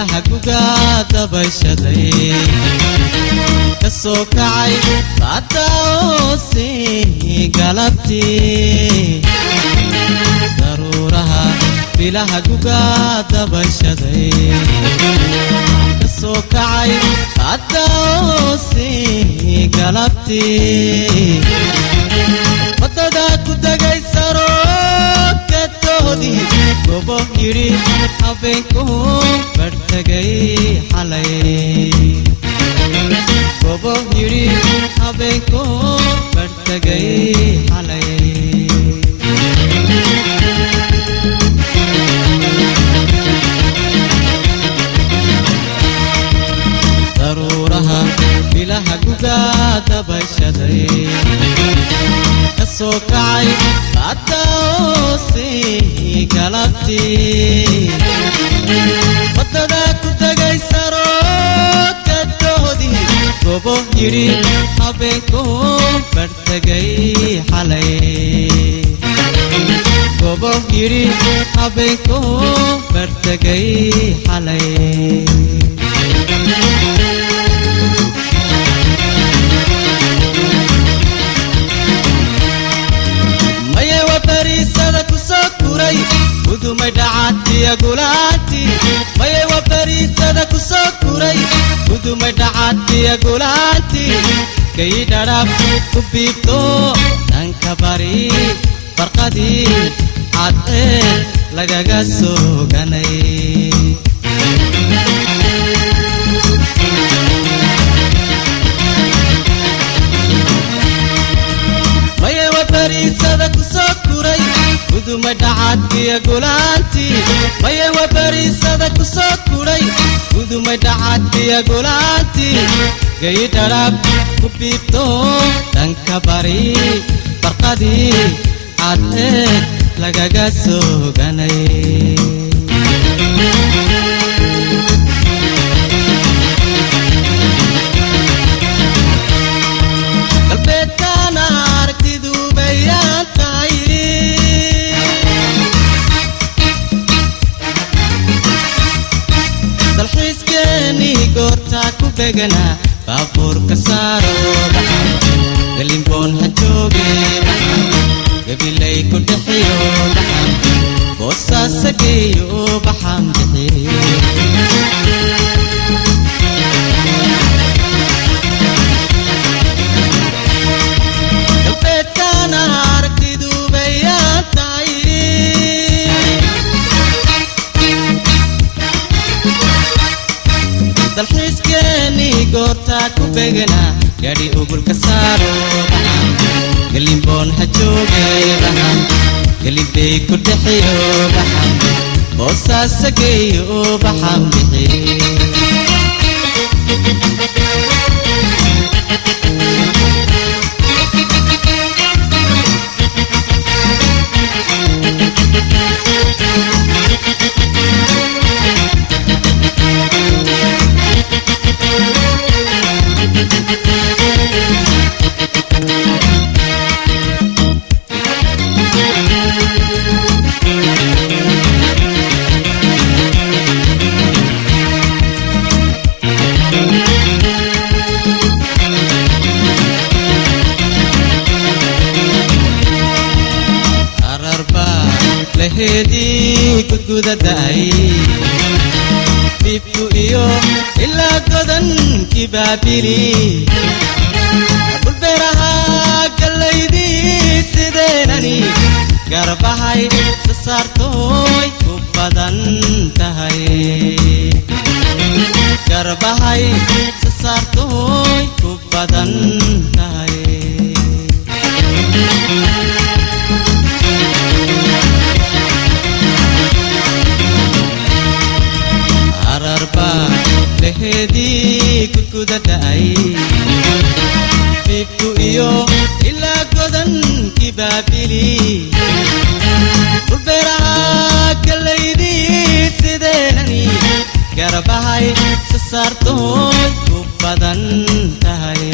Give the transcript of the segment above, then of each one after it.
bilaha gugaada bashaday kasoo kacay baada hoose galabtii daruuraha bilaha gugaada bashaday kasoo kacay baada hoose galabtii wadada ku tagay sarookatoodii gobo yidhi habeenku bartagay xalay gobo yidhi habeenku bartagay xalay daruuraha bilaha gugaada bashaday kasoo kacay baada hoose galabtii wadada ku tagay sarookatoodii gobo yidhi habeenku bartagay xalay gobo yidhi habeenku bartagay xalay gudumay dhacadtiya gulaanti maye wa bariisada ku soo kuray gudumay dhacadtiya gulaanti kay dharab ku biibto dhanka bari barqadii cadee lagaga soo ganay maye wa bariisada ku soo kuray gudumay dhacadtiya gulaanti maye wa bariisada ku soo kuray gudumay dhacadtiya gulaanti gay dharab ku biibto dhanka bari barqadii cadee lagaga soo ganay galbeedkana aragtidu bayaan tahay dalxiiskeenii goortaa ku begana baabuurka saaro baxan galimboon ha jooge baxan gabilay ku dhexiyo baxan boosaasa geeyo baxan bixiyo galbeedkana aragtidu bayaan tahay dalxiiskeenii goortaa ku begana gaadhi ugulka saaro baxan galimboon ha jooge baxan galimbay ku dhexiyo baxan boosaasa geeyo baxan bixiyo lahedii gudgudaday bibku iyo ilaa godankii baabili dhulbeeraha gallaydii sideenani garbahay sasaartooy ku badan tahay garbahay sasaartooy ku badan tahay lahedii gudgudaday bibku iyo ilaa godankii baabili dhulbeeraha gallaydii sideenani garbahay sasaartooy ku badan tahay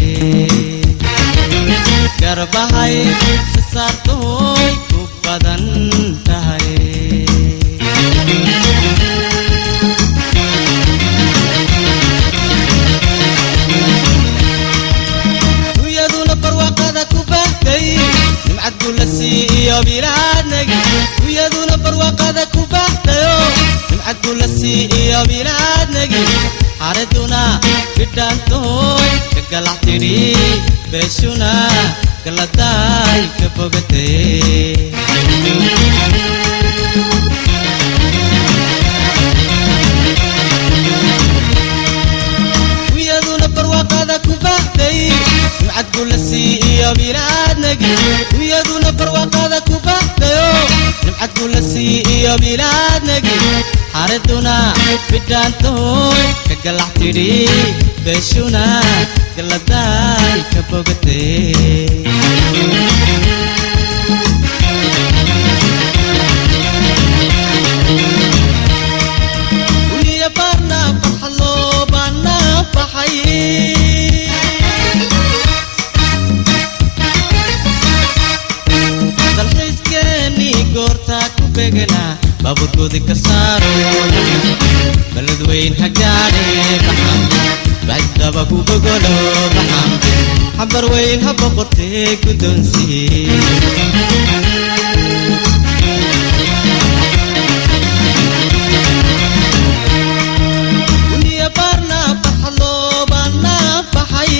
garbahay sasaartooy ku badan tahay iyo bilaadnagi xaraduna bidhaantoy ka galaxtidhi beeshuna galaday ka bogatay wiyaduna barwaaqada ku baxday nimcad gulasi iyo bilaadnagi wiyaduna barwaaqada ku baxdayo nimcad gulasi iyo bilaadnagi xaraduna bidhaantoy ka galaxtidhi beeshuna galaday ka bogatay wiliya baarna farxalo baana baxay dalxiiskeeni goorta ku begana baaburkoodi ka saaro balad weyn hagaadhe baxan bacdaba ku bogolo baxan xambar weyn ha boqortee guddoonsii wiliya baarna farxalo baana baxay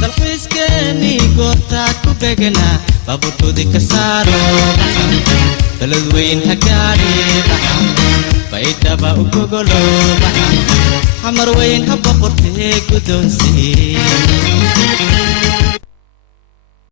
dalxiiskeeni goorta ku begana baaburkoodi ka saaro baxan balad weyn hagaadhe baxan baydhaba u bogolo baxan xamar weyn ha boqortee guddoonsii